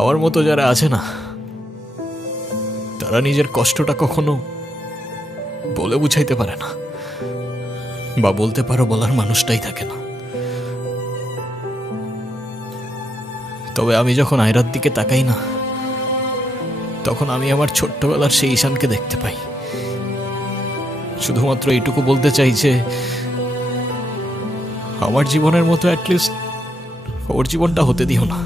আমার মতো যারা আছে না, তারা নিজের কষ্টটা কখনো বলে বুঝাইতে পারে না, বা বলতে পারো বলার মানুষটাই থাকে না। তবে আমি যখন আয়রার দিকে তাকাই না, তখন আমি আমার ছোট্টবেলার সেই ঈশানকে দেখতে পাই। শুধুমাত্র এইটুকু বলতে চাই যে আমার জীবনের মতো অ্যাটলিস্ট ওর জীবনটা হতে দিও না।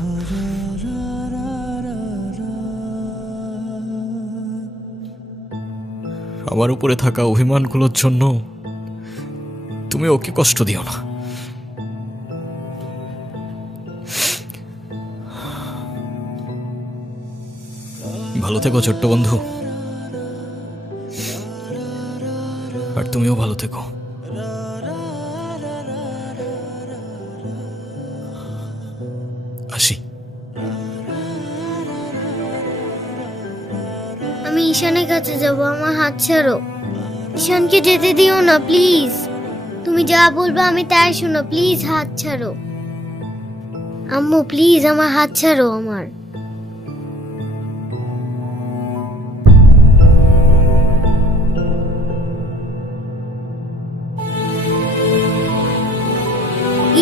আমার উপরে থাকা অভিমানগুলোর জন্য তুমি ওকে কষ্ট দিও না। ভালো থেকো ছোট্ট বন্ধু, আর তুমিও ভালো থেকো। আসি। আমি ঈশানের কাছে যাব, আমার হাত ছাড়ো। ঈশানকে যেতে দিও না প্লিজ। তুমি যা বলবে আমি তাই শোনো, প্লিজ হাত ছাড়ো। আম্মু প্লিজ আমার হাত ছাড়ো। আমার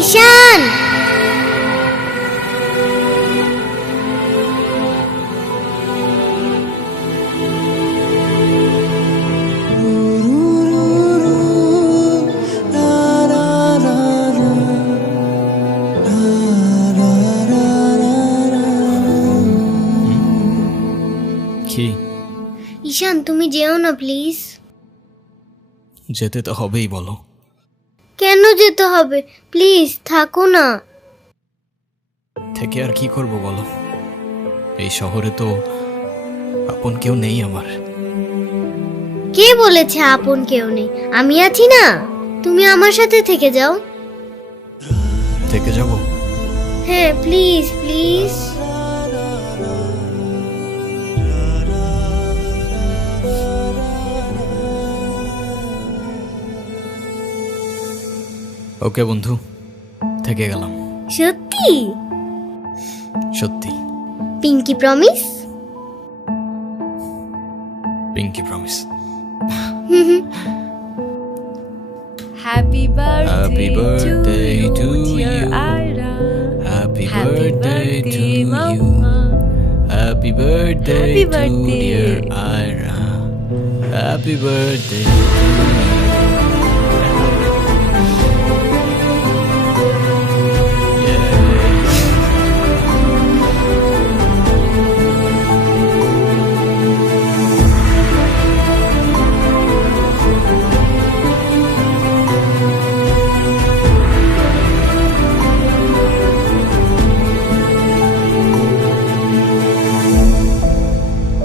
ঈশান, কি? ঈশান তুমি যেও না প্লিজ। যেতে তো হবেই, বলো। কেন যেতে হবে? প্লিজ থাকো না। থেকে আর কি করব বলো? এই শহরে তো আপন কেউ নেই আমার। কে বলেছে আপন কেউ নেই? আমি আছি না, তুমি আমার সাথে থেকে যাও। থেকে যাব? হ্যাঁ প্লিজ প্লিজ। ওকে বন্ধু, থেকে গেলাম। সত্যি? সত্যি। Pinky promise? Pinky promise. Happy Happy birthday to you. Ira. Happy Happy birthday to birthday, you. Mama. Happy birthday Happy to birthday. dear Ira. Happy birthday to you.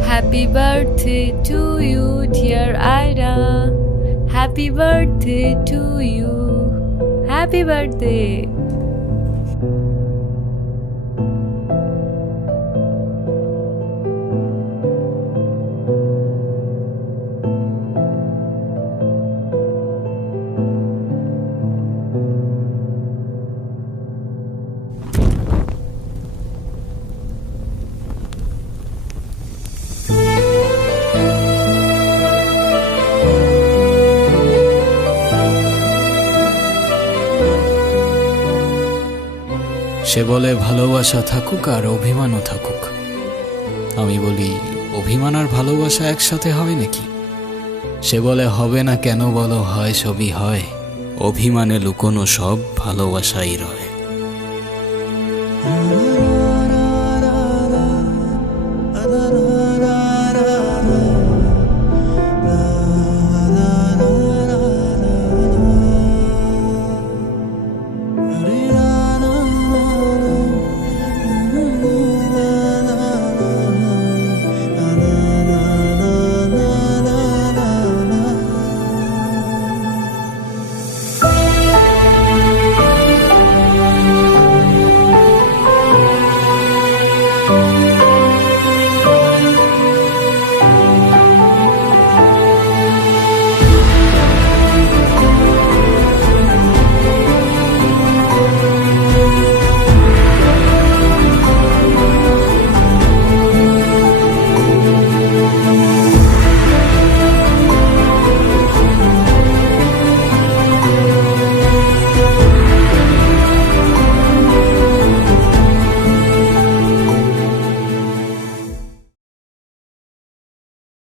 Happy birthday to you, dear Ira. Happy birthday to you. Happy birthday. সে বলে ভালোবাসা থাকুক আর অভিমানও থাকুক। আমি বলি অভিমান আর ভালোবাসা একসাথে হয় নাকি? সে বলে হবে না কেন বলো, হয় সবই হয়। অভিমানে লুকোনো সব ভালোবাসাই রয়।